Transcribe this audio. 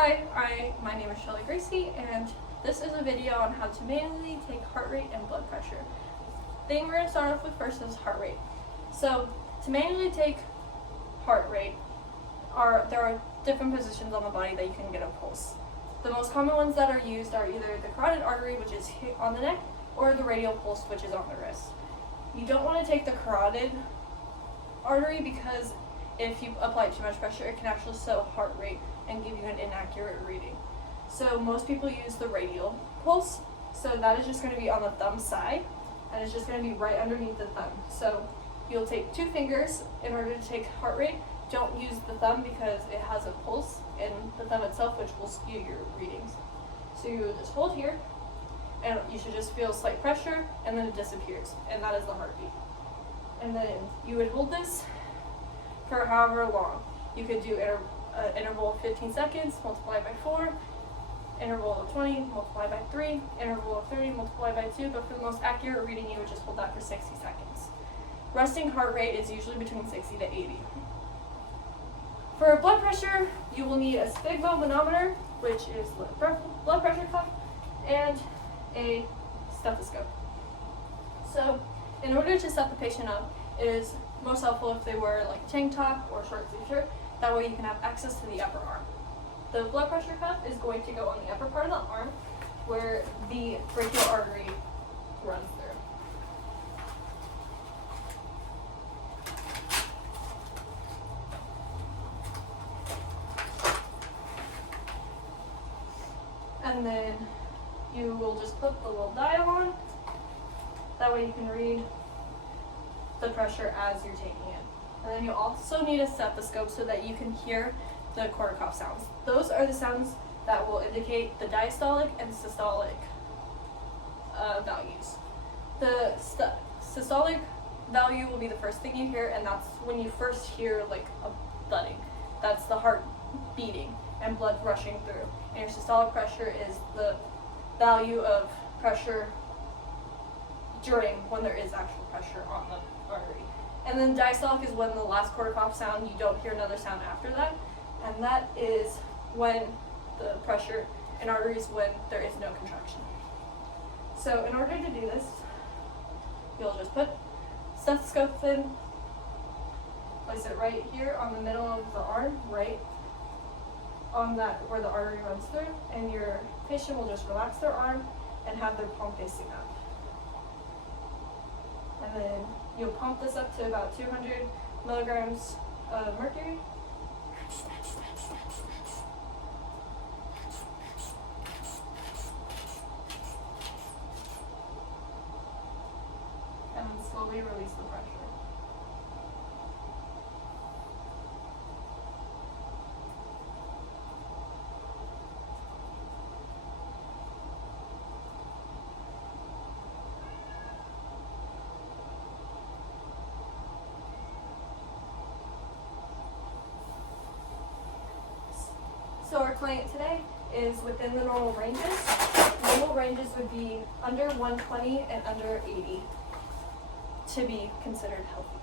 My name is Shelly Gracie, and this is a video on how to manually take heart rate and blood pressure. The thing we're going to start off with first is heart rate. So, to manually take heart rate, there are different positions on the body that you can get a pulse. The most common ones that are used are either the carotid artery, which is on the neck, or the radial pulse, which is on the wrist. You don't want to take the carotid artery because if you apply too much pressure, it can actually slow heart rate and give you an inaccurate reading. So most people use the radial pulse. So that is just going to be on the thumb side, and it's just going to be right underneath the thumb. So you'll take 2 fingers in order to take heart rate. Don't use the thumb because it has a pulse in the thumb itself, which will skew your readings. So you just hold here, and you should just feel slight pressure, and then it disappears, and that is the heartbeat. And then you would hold this for however long. You could do interval of 15 seconds multiplied by 4, interval of 20 multiplied by 3, interval of 30 multiplied by 2, but for the most accurate reading you would just hold that for 60 seconds. Resting heart rate is usually between 60 to 80. For blood pressure, you will need a sphygmomanometer, which is the blood pressure cuff, and a stethoscope. So in order to set the patient up, it is most helpful if they wear like a tank top or a short sleeve shirt. That way you can have access to the upper arm. The blood pressure cuff is going to go on the upper part of the arm where the brachial artery runs through. And then you will just put the little dial on. That way you can read the pressure as you're taking it. And then you also need a stethoscope so that you can hear the Korsakoff sounds. Those are the sounds that will indicate the diastolic and systolic values. The systolic value will be the first thing you hear, and that's when you first hear like a thudding. That's the heart beating and blood rushing through. And your systolic pressure is the value of pressure during when there is actual pressure on the artery. And then diastolic is when the last Korsakoff sound, you don't hear another sound after that. And that is when the pressure in arteries when there is no contraction. So in order to do this, you'll just put stethoscope in, place it right here on the middle of the arm, right on that where the artery runs through, and your patient will just relax their arm and have their palm facing up. And then you'll pump this up to about 200 milligrams of mercury. And then slowly release the pressure. So our client today is within the normal ranges. Normal ranges would be under 120 and under 80 to be considered healthy.